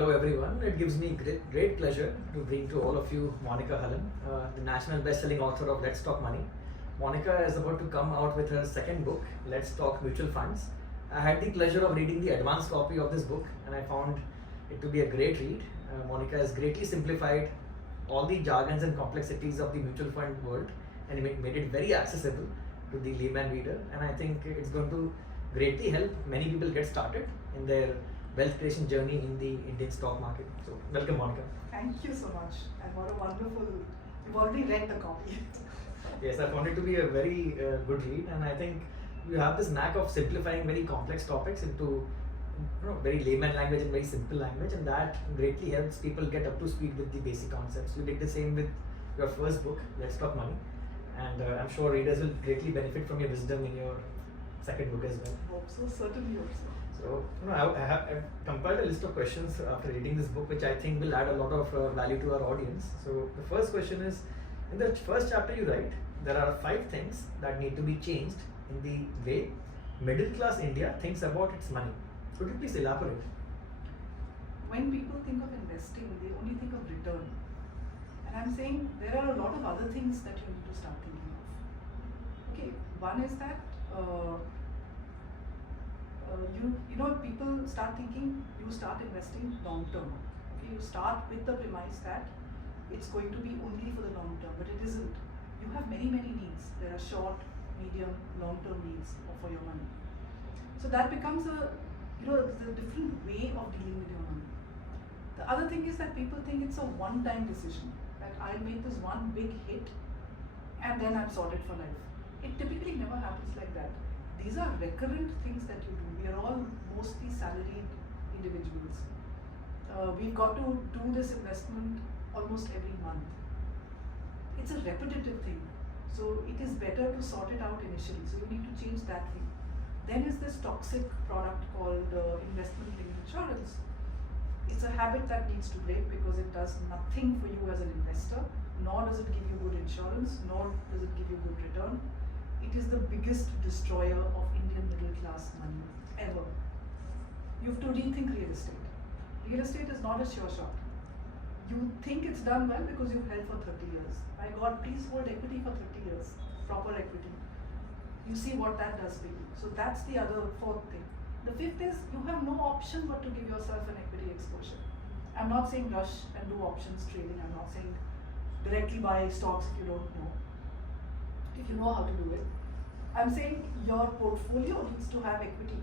Hello everyone, it gives me great pleasure to bring to all of you Monika Halan, the national best-selling author of Let's Talk Money. Monika is about to come out with her second book, Let's Talk Mutual Funds. I had the pleasure of reading the advanced copy of this book and I found it to be a great read. Monika has greatly simplified all the jargons and complexities of the mutual fund world and made it very accessible to the layman reader, and I think it's going to greatly help many people get started in their wealth creation journey in the Indian stock market. So, welcome, Monica. Thank you so much. And what a wonderful, you've already read the copy. Yes, I found it to be a very good read, and I think you have this knack of simplifying very complex topics into very layman language and very simple language, and that greatly helps people get up to speed with the basic concepts. You did the same with your first book, Let's Talk Money, and I'm sure readers will greatly benefit from your wisdom in your second book as well. Hope so, certainly hope so. So, I've compiled a list of questions after reading this book, which I think will add a lot of value to our audience. So, the first question is, in the first chapter you write, there are 5 things that need to be changed in the way middle class India thinks about its money. Could you please elaborate? When people think of investing, they only think of return. And I'm saying there are a lot of other things that you need to start thinking of. Okay, one is that people start thinking, you start investing long term. Okay, you start with the premise that it's going to be only for the long term, but it isn't. You have many needs. There are short, medium, long term needs for your money. So that becomes a different way of dealing with your money. The other thing is that people think it's a one-time decision, that I'll make this one big hit and then I'm sorted for life. It typically never happens like that. These are recurrent things that you do. We are all mostly salaried individuals. We've got to do this investment almost every month. It's a repetitive thing. So it is better to sort it out initially. So you need to change that thing. Then is this toxic product called investment-linked insurance. It's a habit that needs to break because it does nothing for you as an investor, nor does it give you good insurance, nor does it give you good return. It is the biggest destroyer of Indian middle class money ever. You have to rethink real estate. Real estate is not a sure shot. You think it's done well because you've held for 30 years. My God, please hold equity for 30 years, proper equity. You see what that does for you. So that's the other fourth thing. The fifth is you have no option but to give yourself an equity exposure. I'm not saying rush and do options trading. I'm not saying directly buy stocks if you don't know. If you know how to do it. I'm saying your portfolio needs to have equity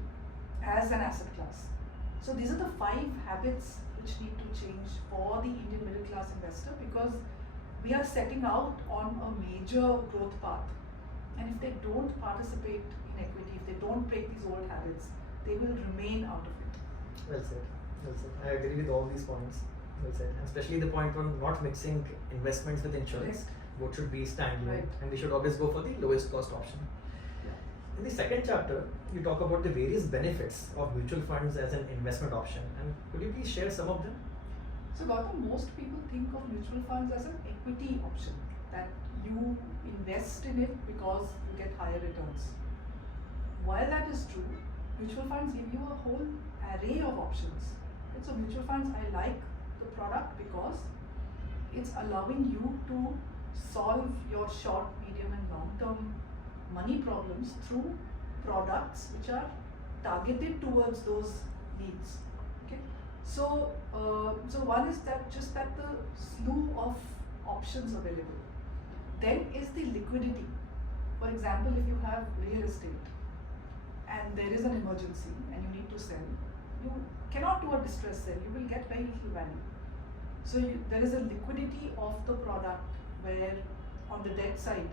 as an asset class. So these are the 5 habits which need to change for the Indian middle class investor, because we are setting out on a major growth path. And if they don't participate in equity, if they don't break these old habits, they will remain out of it. Well said. Well said. I agree with all these points. Well said. And especially the point on not mixing investments with insurance. What should be standalone, right. And we should always go for the lowest cost option. Yeah. In the second chapter, you talk about the various benefits of mutual funds as an investment option. And could you please share some of them? So Gautam, most people think of mutual funds as an equity option, that you invest in it because you get higher returns. While that is true, mutual funds give you a whole array of options. And so mutual funds, I like the product because it's allowing you to solve your short, medium and long term money problems through products which are targeted towards those needs. Okay. So one is that just that the slew of options available. Then is the liquidity. For example, if you have real estate and there is an emergency and you need to sell, you cannot do a distress sale. You will get very little value. So there is a liquidity of the product where on the debt side,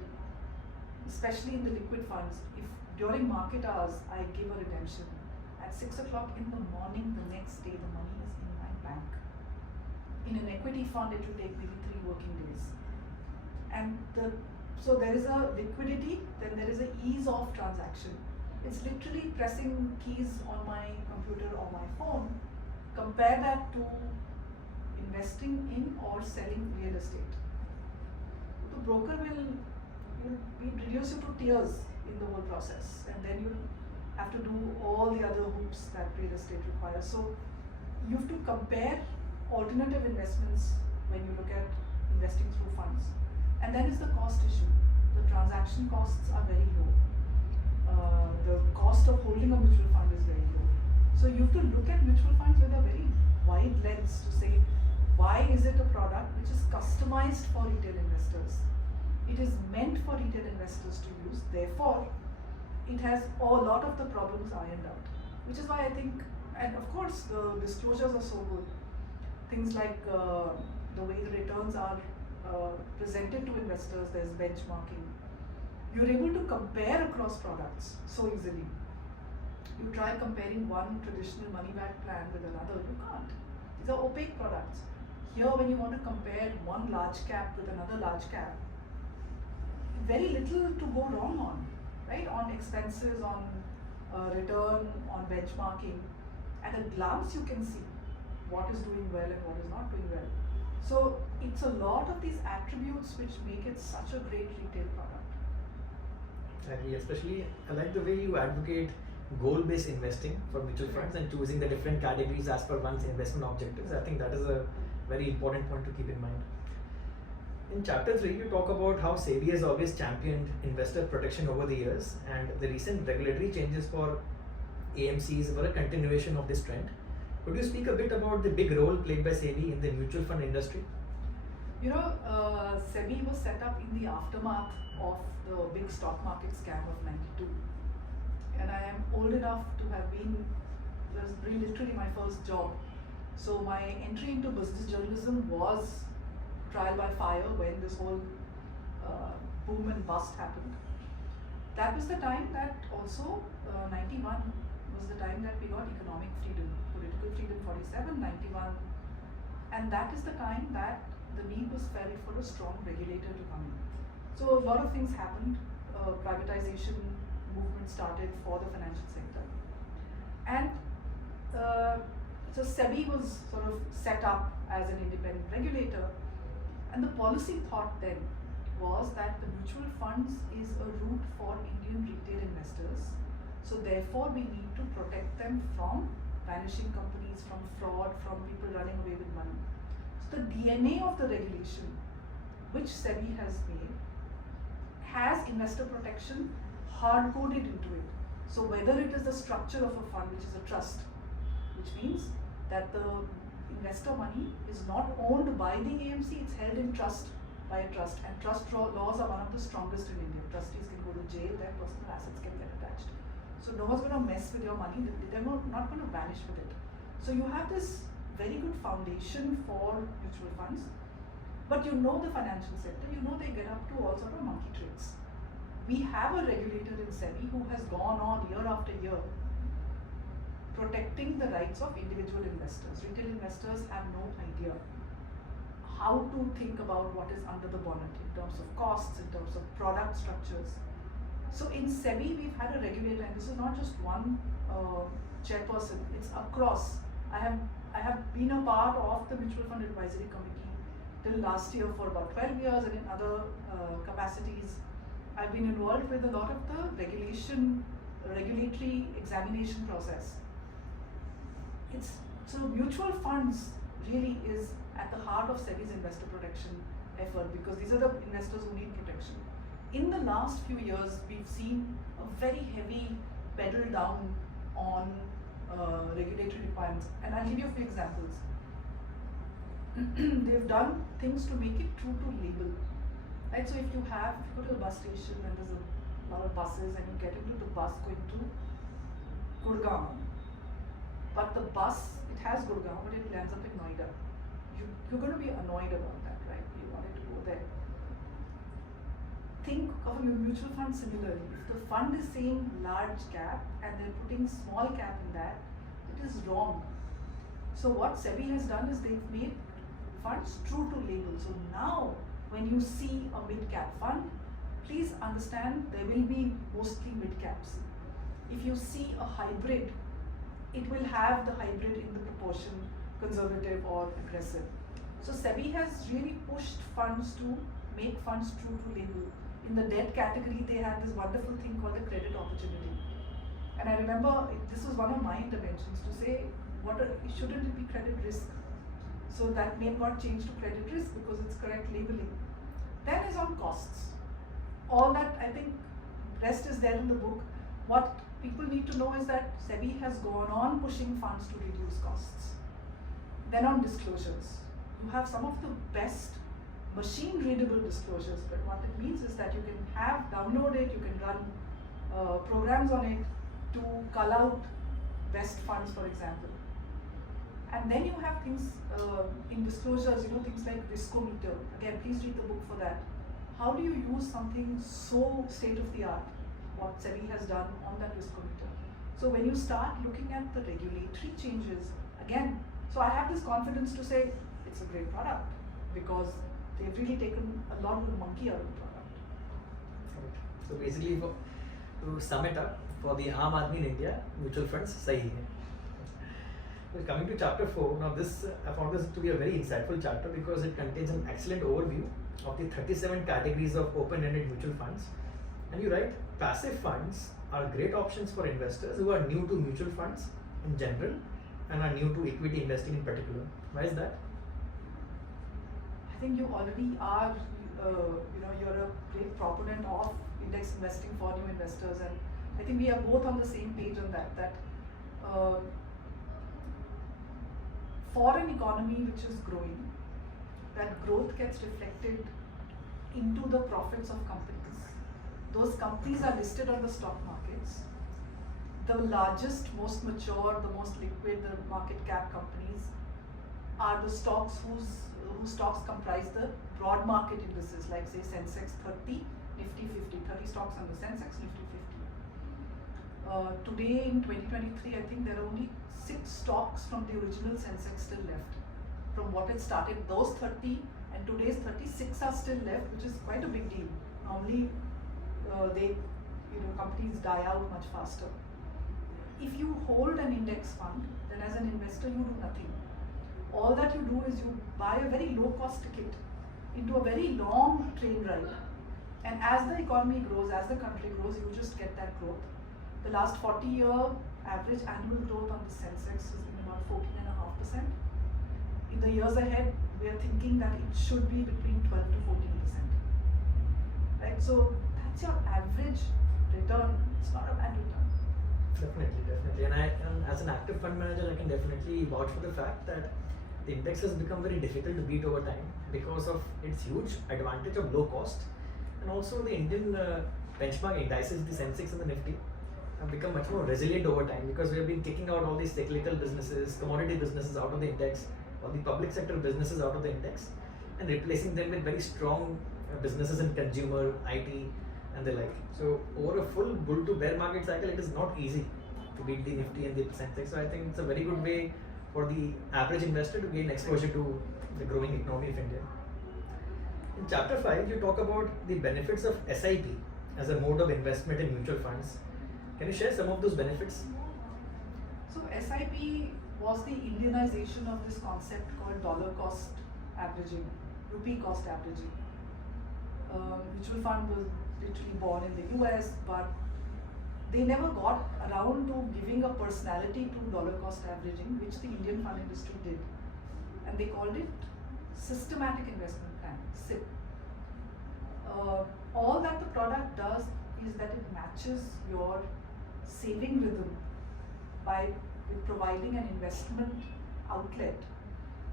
especially in the liquid funds, if during market hours I give a redemption, at 6 o'clock in the morning the next day the money is in my bank. In an equity fund it will take maybe 3 working days. And so there is a liquidity, then there is a ease of transaction. It's literally pressing keys on my computer or my phone. Compare that to investing in or selling real estate. The broker will reduce you to tears in the whole process, and then you'll have to do all the other hoops that real estate requires. So you have to compare alternative investments when you look at investing through funds. And then is the cost issue. The transaction costs are very low. The cost of holding a mutual fund is very low. So you have to look at mutual funds with a very wide lens to say, why is it a product which is customized for retail investors? It is meant for retail investors to use, therefore it has a lot of the problems ironed out. Which is why I think, and of course the disclosures are so good. Things like the way the returns are presented to investors, there's benchmarking. You're able to compare across products so easily. You try comparing one traditional money back plan with another, you can't. These are opaque products. Here, when you want to compare one large cap with another large cap, very little to go wrong on, right? On expenses, on return, on benchmarking. At a glance, you can see what is doing well and what is not doing well. So it's a lot of these attributes which make it such a great retail product. Exactly, especially I like the way you advocate goal-based investing for mutual funds and choosing the different categories as per one's investment objectives. I think that is a very important point to keep in mind. In chapter 3, you talk about how Sebi has always championed investor protection over the years, and the recent regulatory changes for AMCs were a continuation of this trend. Could you speak a bit about the big role played by Sebi in the mutual fund industry? You know, Sebi was set up in the aftermath of the big stock market scam of '92. And I am old enough to have been, it was literally my first job. So my entry into business journalism was trial by fire when this whole boom and bust happened. That was the time that also 91 was the time that we got economic freedom, political freedom 47, 91. And that is the time that the need was felt for a strong regulator to come in. So a lot of things happened. Privatization movement started for the financial sector. And so Sebi was sort of set up as an independent regulator. And the policy thought then was that the mutual funds is a route for Indian retail investors. So therefore we need to protect them from vanishing companies, from fraud, from people running away with money. So the DNA of the regulation, which Sebi has made, has investor protection hard-coded into it. So whether it is the structure of a fund, which is a trust, which means that the investor money is not owned by the AMC, it's held in trust by a trust, and trust laws are one of the strongest in India. Trustees can go to jail, their personal assets can get attached. So no one's going to mess with your money, they're not going to vanish with it. So you have this very good foundation for mutual funds, but you know the financial sector, you know they get up to all sort of monkey tricks. We have a regulator in Sebi who has gone on year after year protecting the rights of individual investors. Retail investors have no idea how to think about what is under the bonnet in terms of costs, in terms of product structures. So in Sebi, we've had a regulator, and this is not just one chairperson, it's across. I have been a part of the Mutual Fund Advisory Committee till last year for about 12 years, and in other capacities. I've been involved with a lot of the regulatory examination process. So mutual funds really is at the heart of Sebi's investor protection effort, because these are the investors who need protection. In the last few years, we've seen a very heavy pedal down on regulatory requirements, and I'll give you a few examples. They've done things to make it true to label. Right, so if you go to the bus station and there's a lot of buses and you get into the bus going to Gurgaon, but the bus, it has Gurgaon, but it lands up in Noida. You're going to be annoyed about that, right? You wanted to go there. Think of a mutual fund similarly. If the fund is saying large cap and they're putting small cap in that, it is wrong. So what Sebi has done is they've made funds true to label. So now, when you see a mid-cap fund, please understand there will be mostly mid-caps. If you see a hybrid, it will have the hybrid in the proportion conservative or aggressive. So Sebi has really pushed funds to make funds true to label. In the debt category, they have this wonderful thing called the credit opportunity. And I remember this was one of my interventions to say, shouldn't it be credit risk? So that name got changed to credit risk because it's correct labeling. Then is on costs. All that, I think, rest is there in the book. What people need to know is that Sebi has gone on pushing funds to reduce costs. Then on disclosures, you have some of the best machine readable disclosures, but what it means is that you can download it, you can run programs on it to cull out best funds, for example. And then you have things in disclosures, things like riskometer. Again, please read the book for that. How do you use something so state of the art, what Sebi has done on that riskometer? So when you start looking at the regulatory changes, again, so I have this confidence to say it's a great product because they've really taken a lot of the monkey out of the product. Right. So basically, to sum it up, for the Aam Aadmi in India, mutual funds sahi hai. Well, coming to chapter 4, now this I found this to be a very insightful chapter because it contains an excellent overview of the 37 categories of open-ended mutual funds. And you write, passive funds are great options for investors who are new to mutual funds in general and are new to equity investing in particular. Why is that? I think you already are, you're a great proponent of index investing for new investors, and I think we are both on the same page on that for an economy which is growing, that growth gets reflected into the profits of companies. Those companies are listed on the stock markets. The largest, most mature, the most liquid, the market cap companies are the stocks whose stocks comprise the broad market indices, like say Sensex 30, Nifty 50, 30 stocks on the Sensex, Nifty 50. Today in 2023, I think there are only 6 stocks from the original Sensex still left. From what it started, those 30 and today's 36 are still left, which is quite a big deal. Normally, companies die out much faster. If you hold an index fund, then as an investor you do nothing. All that you do is you buy a very low cost ticket into a very long train ride. And as the economy grows, as the country grows, you just get that growth. The last 40-year average annual growth on the Sensex has been about 14.5%. In the years ahead, we are thinking that it should be between 12 to 14%. Right? So that's your average return. It's not a bad return. Definitely. And as an active fund manager, I can definitely vouch for the fact that the index has become very difficult to beat over time because of its huge advantage of low cost, and also the Indian benchmark indices, the Sensex and the Nifty, have become much more resilient over time because we have been kicking out all these cyclical businesses, commodity businesses out of the index, all the public sector businesses out of the index, and replacing them with very strong businesses in consumer, IT, and the like. So over a full bull to bear market cycle, it is not easy to beat the Nifty and the Sensex. So I think it's a very good way for the average investor to gain exposure to the growing economy of India. In chapter 5, you talk about the benefits of SIP as a mode of investment in mutual funds. Can you share some of those benefits? So SIP was the Indianization of this concept called dollar cost averaging, rupee cost averaging. Mutual fund was literally born in the US, but they never got around to giving a personality to dollar cost averaging, which the Indian fund industry did. And they called it systematic investment plan, SIP. All that the product does is that it matches your saving rhythm by providing an investment outlet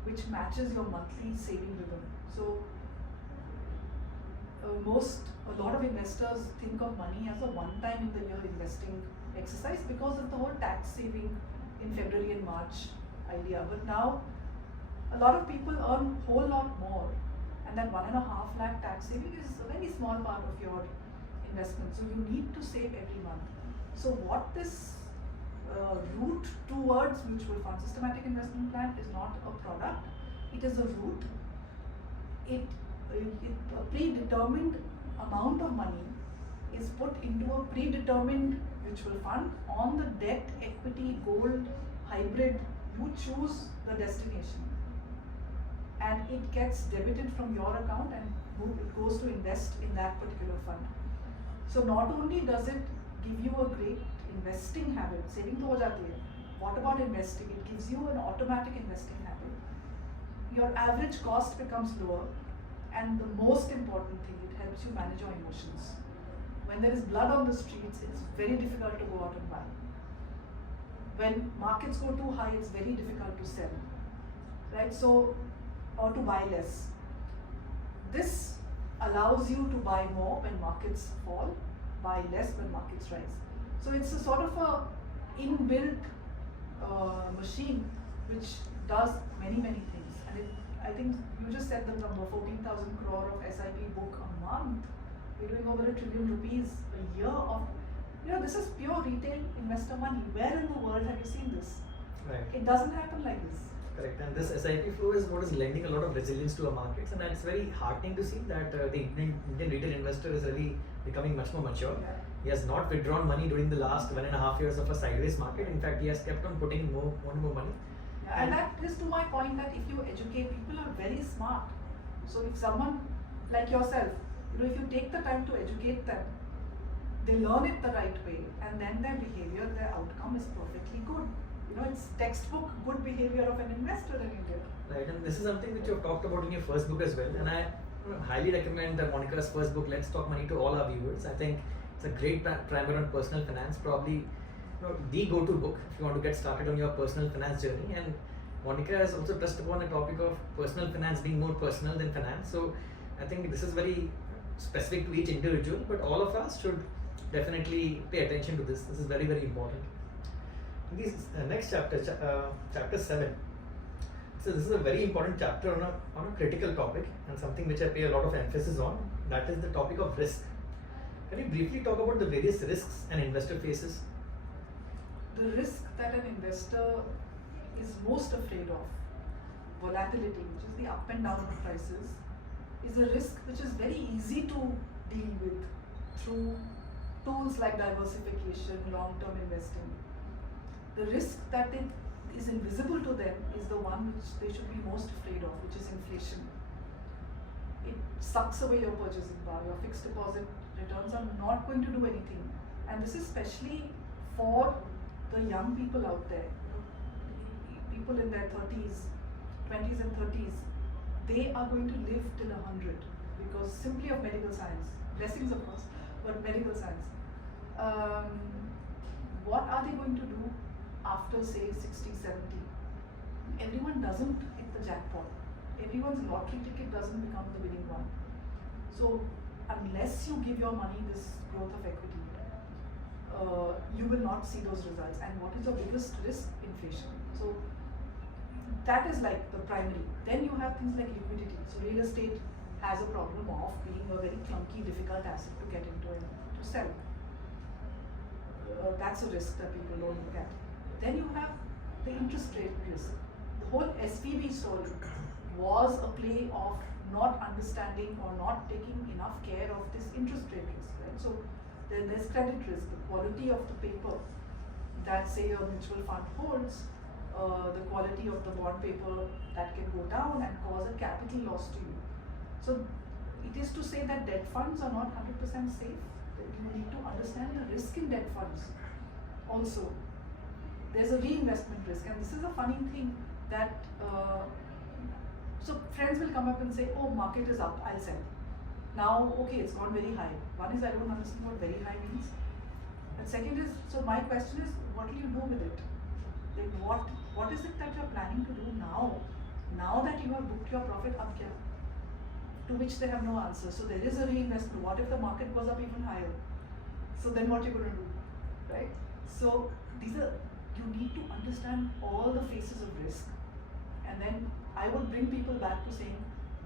which matches your monthly saving rhythm. So a lot of investors think of money as a one-time in the year investing exercise because of the whole tax saving in February and March idea. But now a lot of people earn a whole lot more, and that 1.5 lakh tax saving is a very small part of your investment. So you need to save every month. So what this route towards mutual fund systematic investment plan is not a product, it is a route. A predetermined amount of money is put into a predetermined mutual fund on the debt, equity, gold, hybrid. You choose the destination and it gets debited from your account and it goes to invest in that particular fund. So not only does it give you a great investing habit, saving to ho jati hai, what about investing? It gives you an automatic investing habit. Your average cost becomes lower, and the most important thing, it helps you manage your emotions. When there is blood on the streets, it's very difficult to go out and buy. When markets go too high, it's very difficult to sell, right? So, or to buy less. This allows you to buy more when markets fall, buy less when markets rise. So it's a sort of a inbuilt machine which does many things. And I think you just said the number, 14,000 crore of SIP book a month. We're doing over ₹1 trillion a year of, this is pure retail investor money. Where in the world have you seen this? Right. It doesn't happen like this. Correct, and this SIP flow is what is lending a lot of resilience to our markets, and it's very heartening to see that the Indian retail investor is really becoming much more mature. Yeah. He has not withdrawn money during the last 1.5 years of a sideways market. In fact, he has kept on putting more and more money. Yeah, and that is to my point that if you educate, people are very smart. So if someone like yourself, if you take the time to educate them, they learn it the right way, and then their behavior, their outcome is perfectly good. It's textbook good behavior of an investor in India. Right, and this is something which you have talked about in your first book as well. And I highly recommend Monika's first book, Let's Talk Money, to all our viewers. I think it's a great primer on personal finance, probably the go-to book if you want to get started on your personal finance journey. And Monika has also touched upon the topic of personal finance being more personal than finance. So I think this is very specific to each individual, but all of us should definitely pay attention to this. This is very important. This next chapter, chapter 7. So this is a very important chapter on a critical topic, and something which I pay a lot of emphasis on. That is the topic of risk. Can you briefly talk about the various risks an investor faces? The risk that an investor is most afraid of, volatility, which is the up and down of prices, is a risk which is very easy to deal with through tools like diversification, long-term investing. The risk that is invisible to them is the one which they should be most afraid of, which is inflation. It sucks away your purchasing power. Your fixed deposit returns are not going to do anything. And this is especially for the young people out there, people in their 20s and 30s. They are going to live till 100 because simply of medical science, blessings of course, but medical science. What are they going to do after say 60, 70? Everyone doesn't hit the jackpot. Everyone's lottery ticket doesn't become the winning one. So unless you give your money this growth of equity, you will not see those results. And what is your biggest risk? Inflation. So that is like the primary. Then you have things like liquidity. So real estate has a problem of being a very clunky, difficult asset to get into and to sell. That's a risk that people don't look at. Then you have the interest rate risk. The whole SVB story was a play of not understanding or not taking enough care of this interest rate risk, right? So there's credit risk, the quality of the paper that say your mutual fund holds, the quality of the bond paper that can go down and cause a capital loss to you. So it is to say that debt funds are not 100% safe. You need to understand the risk in debt funds. Also, there's a reinvestment risk, and this is a funny thing that so friends will come up and say, oh, market is up, I'll sell. Now, okay, it's gone very high. One is I don't understand what very high means. And second is, so my question is, what will you do with it? Like what is it that you're planning to do now? Now that you have booked your profit, ab kya? To which they have no answer. So there is a reinvestment. What if the market goes up even higher? So then what you're going to do, right? So you need to understand all the phases of risk, and then I would bring people back to saying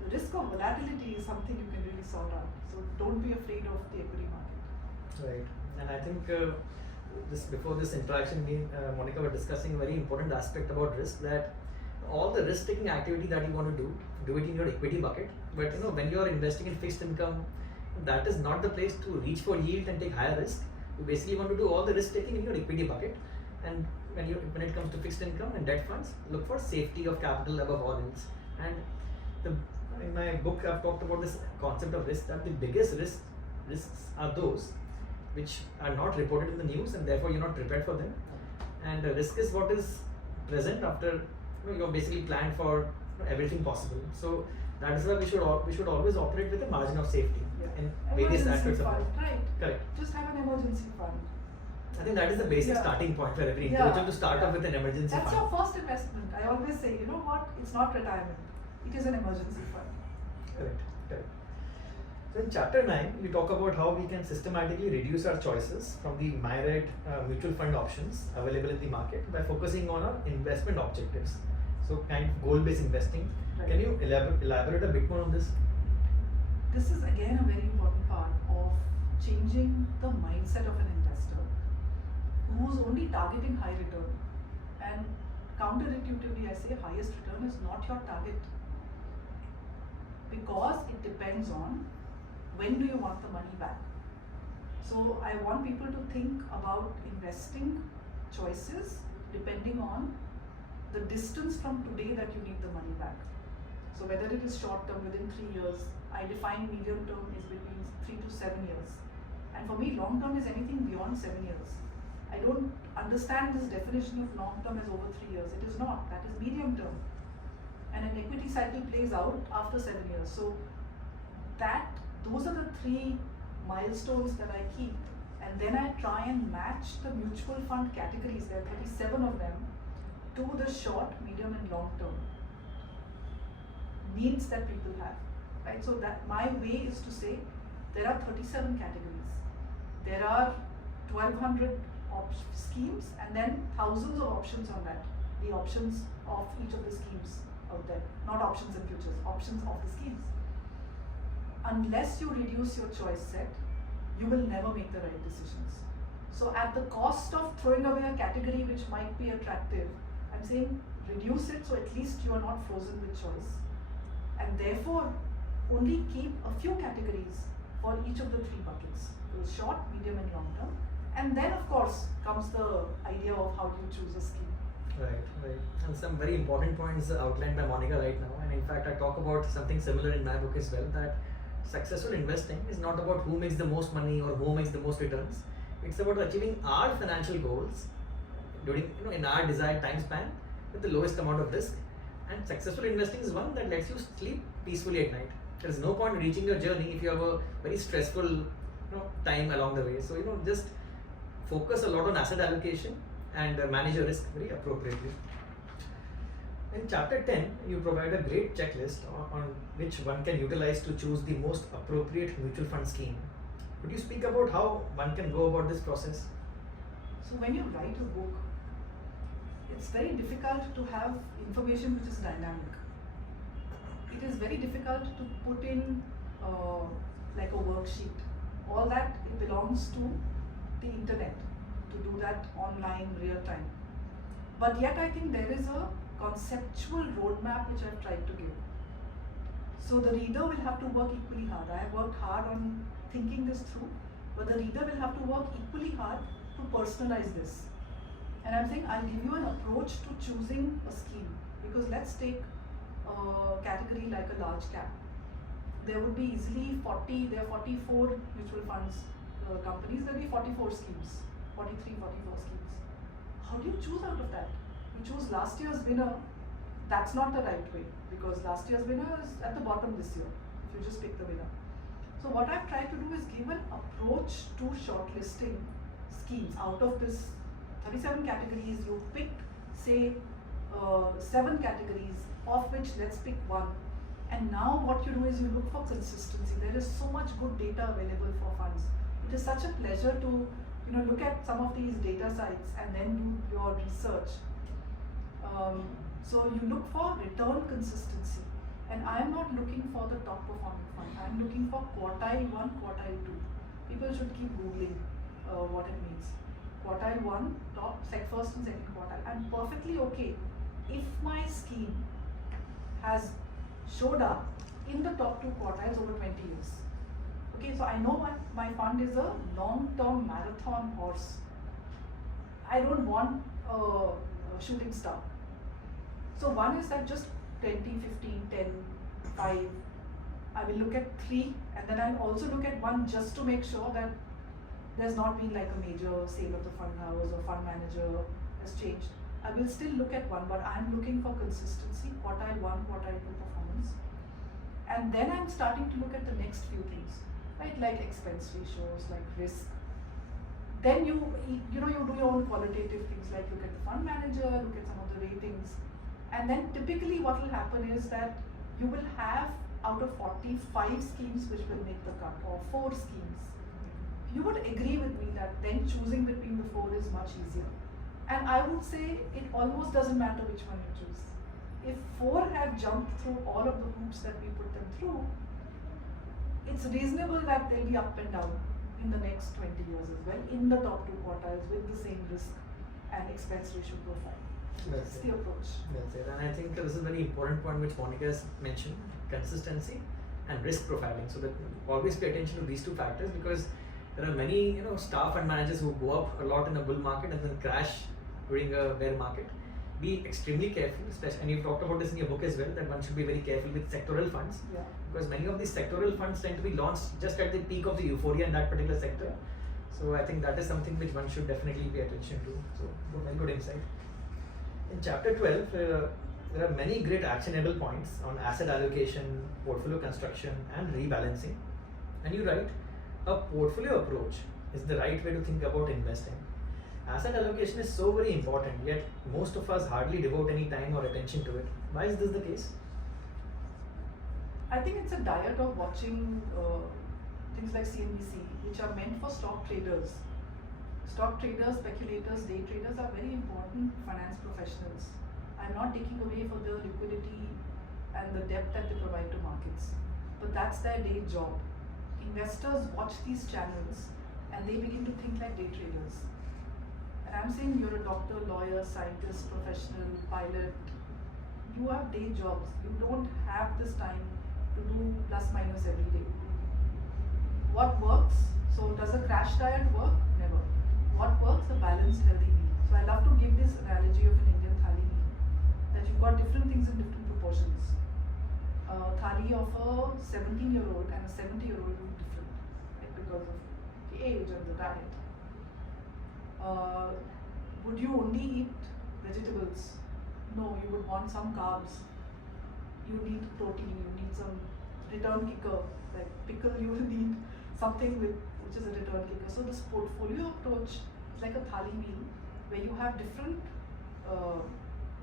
the risk of volatility is something you can really sort out. So don't be afraid of the equity market. Right, and I think before this interaction, me and Monika were discussing a very important aspect about risk, that all the risk-taking activity that you want to do it in your equity bucket. But when you are investing in fixed income, that is not the place to reach for yield and take higher risk. You basically want to do all the risk-taking in your equity bucket. And when it comes to fixed income and debt funds, look for safety of capital above all else. And in my book, I've talked about this concept of risk, that the biggest risks are those which are not reported in the news, and therefore you're not prepared for them. and risk is what is present after you're basically planned for everything possible. So that is why we should always operate with a margin of safety in various Emergency aspects of fund, life. right? Correct. Just have an emergency fund. I think that is the basic starting point for every individual to start off with an emergency That's fund. your first investment. I always say, you know what? It's not retirement. It is an emergency fund. Correct. Correct. So in chapter 9, we talk about how we can systematically reduce our choices from the myriad mutual fund options available in the market by focusing on our investment objectives. So kind of goal-based investing. Right. Can you elaborate a bit more on this? This is again a very important part of changing the mindset of an investor who's only targeting high return. And counterintuitively, I say highest return is not your target, because it depends on when do you want the money back. So I want people to think about investing choices depending on the distance from today that you need the money back. So whether it is short term, within 3 years, I define medium term is between 3 to 7 years. And for me, long term is anything beyond 7 years. I don't understand this definition of long term as over 3 years. It is not. That is medium term. And an equity cycle plays out after 7 years. So those are the 3 milestones that I keep. And then I try and match the mutual fund categories, there are 37 of them, to the short, medium and long term needs that people have. Right? So that my way is to say there are 37 categories. There are 1200 schemes and then thousands of options on that. The options of each of the schemes out there, not options and futures, options of the schemes. Unless you reduce your choice set, you will never make the right decisions. So at the cost of throwing away a category which might be attractive, I'm saying reduce it so at least you are not frozen with choice. And therefore, only keep a few categories for each of the 3 buckets, so short, medium and long term. And then of course comes the idea of how do you choose a scheme. Right. And some very important points outlined by Monika right now. And in fact, I talk about something similar in my book as well, that successful investing is not about who makes the most money or who makes the most returns. It's about achieving our financial goals during, in our desired time span with the lowest amount of risk. And successful investing is one that lets you sleep peacefully at night. There is no point in reaching your journey if you have a very stressful time along the way. So just focus a lot on asset allocation and manage your risk very appropriately. In chapter 10, you provide a great checklist on which one can utilize to choose the most appropriate mutual fund scheme. Could you speak about how one can go about this process? So when you write a book, it's very difficult to have information which is dynamic. It is very difficult to put in like a worksheet. All that, it belongs to the internet, to do that online, real time. But yet I think there is a conceptual roadmap which I've tried to give. So the reader will have to work equally hard. I have worked hard on thinking this through, but the reader will have to work equally hard to personalize this. And I'm saying I'll give you an approach to choosing a scheme, because let's take a category like a large cap. There would be easily 44 mutual funds companies, there will be 44 schemes, 44 schemes. How do you choose out of that? You choose last year's winner, that's not the right way, because last year's winner is at the bottom this year, if you just pick the winner. So what I've tried to do is give an approach to shortlisting schemes. Out of this 37 categories, you pick say 7 categories, of which let's pick 1. And now what you do is you look for consistency. There is so much good data available for funds. It is such a pleasure to look at some of these data sites and then do your research. So you look for return consistency. And I am not looking for the top performing fund. I am looking for quartile 1, quartile 2. People should keep googling what it means. Quartile 1, first and second quartile. I'm perfectly okay if my scheme has showed up in the top 2 quartiles over 20 years. Okay, so I know my fund is a long-term marathon horse. I don't want a shooting star. So one is that just 20, 15, 10, 5. I will look at 3, and then I'll also look at 1 just to make sure that there's not been like a major sale of the fund house or fund manager has changed. I will still look at one, but I'm looking for consistency, quartile 1, quartile 2 performance. And then I'm starting to look at the next few things, right? Like expense ratios, like risk. Then you do your own qualitative things, like look at the fund manager, look at some of the ratings. And then typically what will happen is that you will have out of 45 schemes which will make the cut, or 4 schemes. You would agree with me that then choosing between the 4 is much easier. And I would say it almost doesn't matter which one you choose. If 4 have jumped through all of the hoops that we put them through, it's reasonable that they'll be up and down in the next 20 years as well, in the top 2 quartiles with the same risk and expense ratio profile. That's the approach. That's it. And I think this is a very important point which Monika has mentioned, consistency and risk profiling. So that always pay attention to these 2 factors, because there are many star fund managers who go up a lot in a bull market and then crash during a bear market. Be extremely careful, especially, and you've talked about this in your book as well, that one should be very careful with sectoral funds, because many of these sectoral funds tend to be launched just at the peak of the euphoria in that particular sector. So I think that is something which one should definitely pay attention to. So very good insight. In chapter 12, there are many great actionable points on asset allocation, portfolio construction and rebalancing. And you write, a portfolio approach is the right way to think about investing. Asset allocation is so very important, yet most of us hardly devote any time or attention to it. Why is this the case? I think it's a diet of watching things like CNBC, which are meant for stock traders. Stock traders, speculators, day traders are very important finance professionals. I'm not taking away for the liquidity and the depth that they provide to markets, but that's their day job. Investors watch these channels and they begin to think like day traders. And I'm saying you're a doctor, lawyer, scientist, professional, pilot. You have day jobs. You don't have this time to do plus minus every day. What works? So does a crash diet work? Never. What works? A balanced, healthy meal. So I love to give this analogy of an Indian thali meal, that you've got different things in different proportions. A thali of a 17-year-old and a 70-year-old will be different, right, because of the age and the diet. Would you only eat vegetables? No, you would want some carbs. You need protein, you need some return kicker, like pickle, you will need something which is a return kicker. So this portfolio approach is like a thali meal where you have different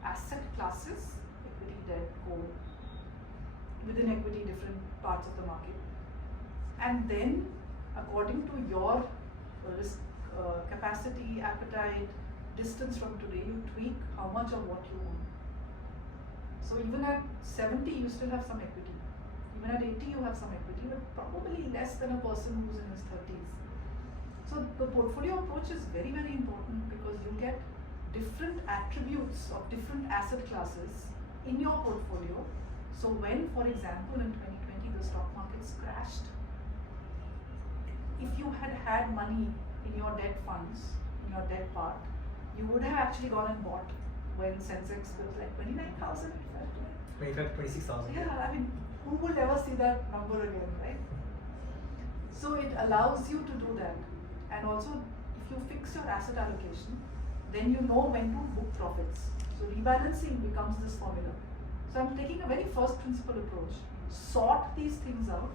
asset classes, equity, debt, gold, within equity different parts of the market, and then according to your risk capacity, appetite, distance from today, you tweak how much of what you own. So even at 70 you still have some equity, even at 80 you have some equity, but probably less than a person who's in his 30s. So the portfolio approach is very, very important, because you get different attributes of different asset classes in your portfolio. So when, for example, in 2020 the stock markets crashed, if you had had money in your debt funds, in your debt part, you would have actually gone and bought when Sensex was like 29,000. 26,000. Yeah, I mean, who would ever see that number again, right? So it allows you to do that. And also, if you fix your asset allocation, then you know when to book profits. So rebalancing becomes this formula. So I'm taking a very first principle approach. Sort these things out.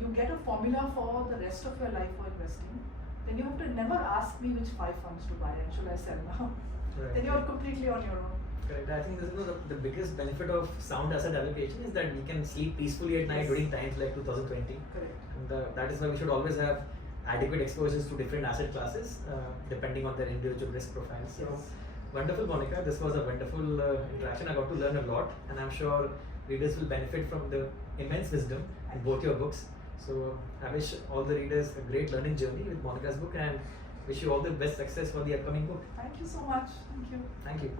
You get a formula for the rest of your life for investing. Then you have to never ask me which 5 funds to buy and should I sell now. Right. Then you're completely on your own. Correct. I think this is the biggest benefit of sound asset allocation is that we can sleep peacefully at night during times like 2020. Correct. And that is why we should always have adequate exposures to different asset classes depending on their individual risk profiles. So Yes. wonderful, Monika. This was a wonderful interaction. I got to learn a lot, and I'm sure readers will benefit from the immense wisdom in both your books. So I wish all the readers a great learning journey with Monika's book, and wish you all the best success for the upcoming book. Thank you so much. Thank you. Thank you.